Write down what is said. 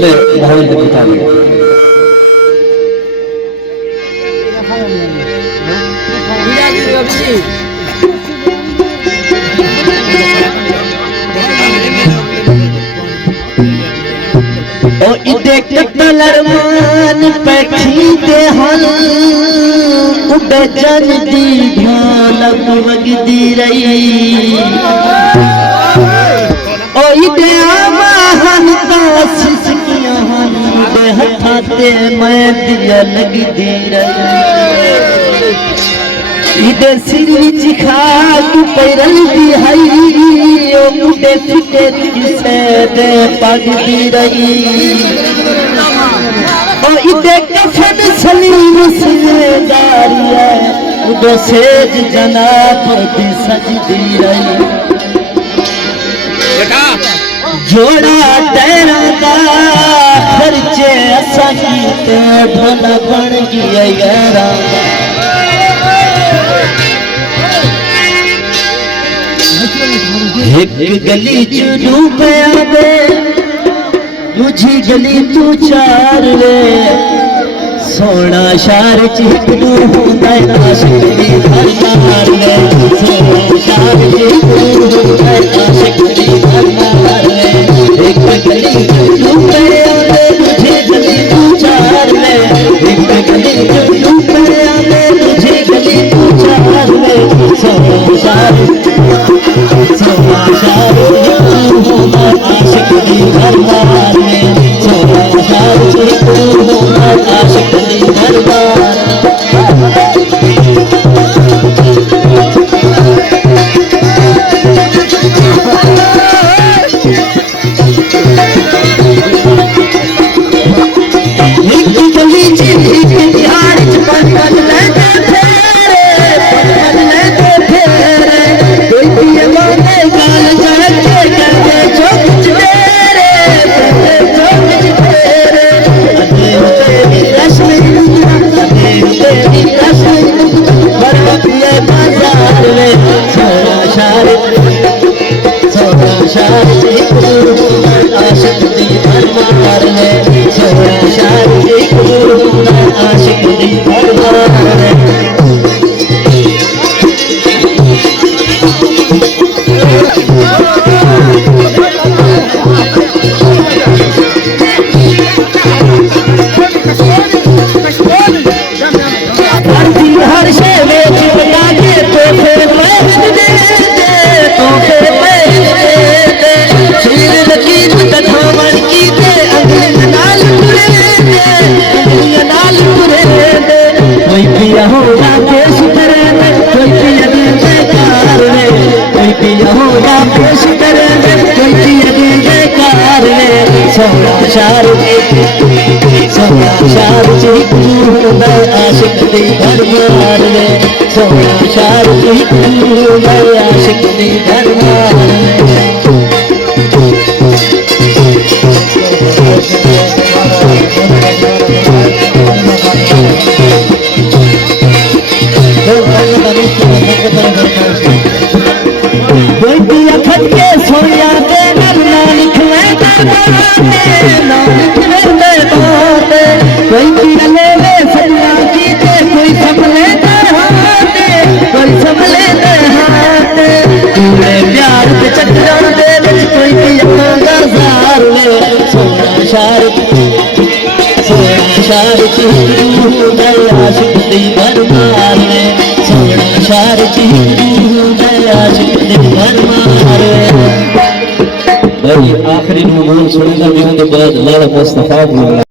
અને માહોલ બતાવે ओ इदे कतलरमान पैठी दे हल उबे जन दी ढोलक वगदी रही ओ इदे आवाहन का सिसकियां हन उबे हथाते मैं दिया लगदी रही इदे सिर विच खाक पैरल दी हई ओ मुंडे फिटे किसे दे पगदी रही ओ इदे कफन सलीम सिलेदारिया उदो सेज जनाब दी सजदी रही जोड़ा तेरा दा खर्चे असा कीते ढोला बन गया यारा एक गली चुनू पे आवे दूजी गली तू चार वे सोना शार चिकनू होंदा आशिक दी दरबार वे सोना शार चिकनू होंदा आशिक दी दरबार वे एक गली चुनू पे आवे दूजी गली तू चार वे एक गली चुनू पे आवे दूजी गली तू चार वे सोना शार सोना शार चिकनू होंदा आशिक दी दरबार में सोना शार चिकनू होंदा आशिक दी दरबार एक गली चिट्ठी के यार पन लेते शार चिकनू होंदा आशिक दी दरबार में सोना शार चिकनू होंदा आशिक दी दरबार में कोई दिया खत के सोया दे ना लिखवे कोई दिया ले ले सपना की दे कोई सपने दे हाथे कोई सपने दे हाथे पूरे प्यार के चक्कर दे कोई पिया गरजार ले सोना शार चिकनू होंदा आशिक दी दरबार में सोना शार चिकनू होंदा आशिक दी दरबार में भाई आखिरी नमूना सुनेगा भी उनके बाद लाला मुस्तफा